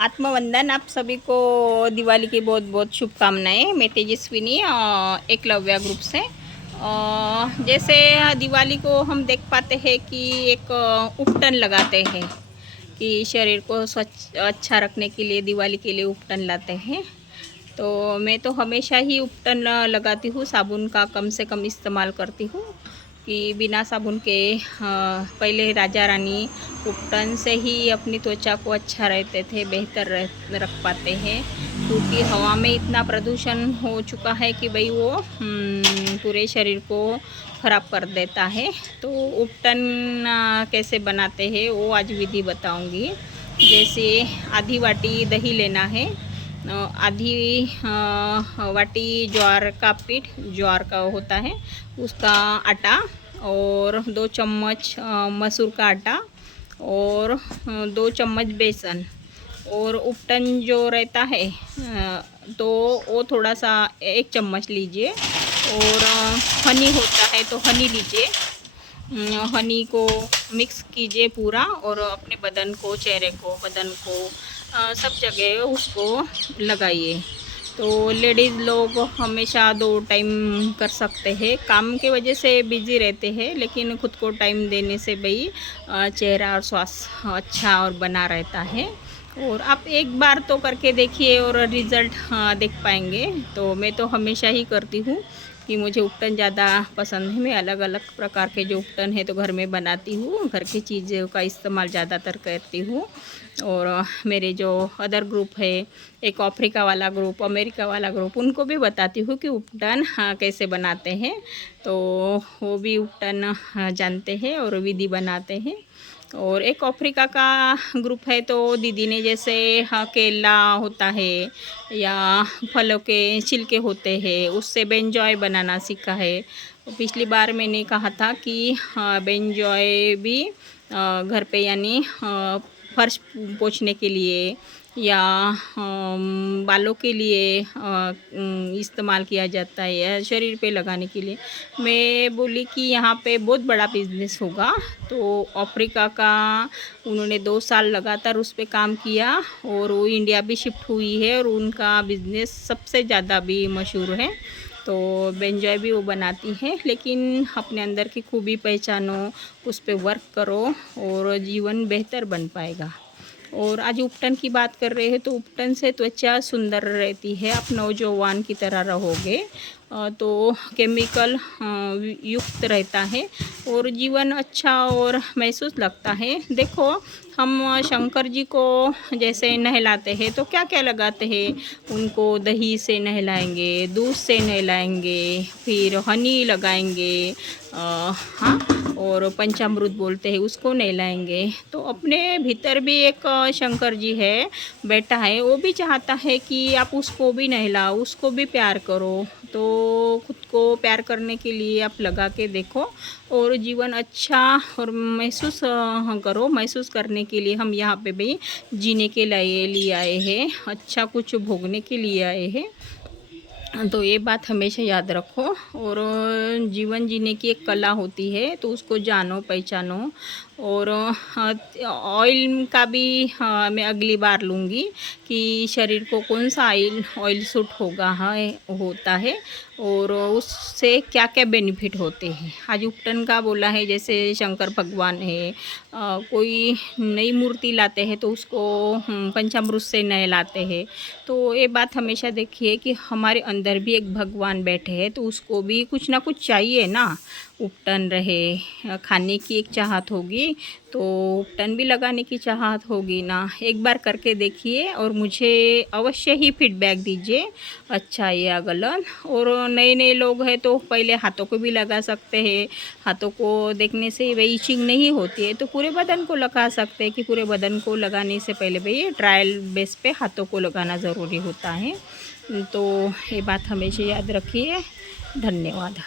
आत्मवंदन। आप सभी को दिवाली की बहुत बहुत शुभकामनाएं। मैं तेजस्विनी एकलव्य ग्रुप से। जैसे दिवाली को हम देख पाते हैं कि एक उपटन लगाते हैं कि शरीर को स्वच्छ अच्छा रखने के लिए दिवाली के लिए उपटन लाते हैं। तो मैं तो हमेशा ही उपटन लगाती हूँ, साबुन का कम से कम इस्तेमाल करती हूँ कि बिना साबुन के पहले राजा रानी उपटन से ही अपनी त्वचा को अच्छा रहते थे, बेहतर रख पाते हैं, क्योंकि हवा में इतना प्रदूषण हो चुका है कि भाई वो पूरे शरीर को ख़राब कर देता है। तो उपटन कैसे बनाते हैं वो आज विधि बताऊंगी। जैसे आधी वाटी दही लेना है, आधी वाटी ज्वार का पीठ, ज्वार का होता है उसका आटा, और 2 चम्मच मसूर का आटा, और 2 चम्मच बेसन, और उपटन जो रहता है तो वो थोड़ा सा 1 चम्मच लीजिए, और हनी होता है तो हनी लीजिए। हनी को मिक्स कीजिए पूरा, और अपने बदन को, चेहरे को, बदन को सब जगह उसको लगाइए। तो लेडीज़ लोग हमेशा 2 टाइम कर सकते हैं, काम के वजह से बिज़ी रहते हैं, लेकिन खुद को टाइम देने से भाई चेहरा और स्वास्थ्य अच्छा और बना रहता है। और आप एक बार तो करके देखिए और रिज़ल्ट देख पाएंगे। तो मैं तो हमेशा ही करती हूँ कि मुझे उपटन ज़्यादा पसंद है। मैं अलग अलग प्रकार के जो उपटन है तो घर में बनाती हूँ, घर की चीज़ों का इस्तेमाल ज़्यादातर करती हूँ। और मेरे जो अदर ग्रुप है, एक अफ्रीका वाला ग्रुप, अमेरिका वाला ग्रुप, उनको भी बताती हूँ कि उपटन कैसे बनाते हैं। तो वो भी उपटन जानते हैं और विधि बनाते हैं। और एक अफ्रीका का ग्रुप है तो दीदी ने जैसे केला होता है या फलों के छिलके होते हैं उससे बेंजॉय बनाना सीखा है। पिछली बार मैंने कहा था कि बेंजॉय भी घर पे यानी फर्श पोंछने के लिए या बालों के लिए इस्तेमाल किया जाता है या शरीर पे लगाने के लिए। मैं बोली कि यहाँ पे बहुत बड़ा बिजनेस होगा। तो अफ्रीका का उन्होंने 2 साल लगातार उस पर काम किया और वो इंडिया भी शिफ्ट हुई है और उनका बिज़नेस सबसे ज़्यादा भी मशहूर है। तो बेंजॉय भी वो बनाती है, लेकिन अपने अंदर की खूबी पहचानो, उस पर वर्क करो और जीवन बेहतर बन पाएगा। और आज उपटन की बात कर रहे हैं तो उपटन से त्वचा सुंदर रहती है, आप नौजवान की तरह रहोगे। तो केमिकल युक्त रहता है और जीवन अच्छा और महसूस लगता है। देखो, हम शंकर जी को जैसे नहलाते हैं तो क्या क्या लगाते हैं, उनको दही से नहलाएंगे, दूध से नहलाएंगे, फिर हनी लगाएंगे, हाँ, और पंचामृत बोलते हैं उसको नहलाएंगे। तो अपने भीतर भी एक शंकर जी है, बेटा है, वो भी चाहता है कि आप उसको भी नहलाओ, उसको भी प्यार करो। तो खुद को प्यार करने के लिए आप लगा के देखो और जीवन अच्छा और महसूस करो। महसूस करने के लिए हम यहाँ पे भी जीने के लिए आए हैं, अच्छा कुछ भोगने के लिए आए हैं। तो ये बात हमेशा याद रखो। और जीवन जीने की एक कला होती है तो उसको जानो, पहचानो। और ऑयल का भी मैं अगली बार लूँगी कि शरीर को कौन सा ऑयल सूट होता है और उससे क्या क्या बेनिफिट होते हैं। आज उपटन का बोला है, जैसे शंकर भगवान है, कोई नई मूर्ति लाते हैं तो उसको पंचामृत से नहलाते हैं। तो ये बात हमेशा देखिए कि हमारे अंदर भी एक भगवान बैठे हैं तो उसको भी कुछ ना कुछ चाहिए ना। उपटन रहे, खाने की एक चाहत होगी तो उपटन भी लगाने की चाहत होगी ना। एक बार करके देखिए और मुझे अवश्य ही फीडबैक दीजिए, अच्छा या गलत। और नए नए लोग हैं तो पहले हाथों को भी लगा सकते हैं, हाथों को देखने से भाई इचिंग नहीं होती है तो पूरे बदन को लगा सकते हैं कि पूरे बदन को लगाने से पहले भाई ट्रायल बेस पे हाथों को लगाना ज़रूरी होता है। तो ये बात हमेशा याद रखिए। धन्यवाद।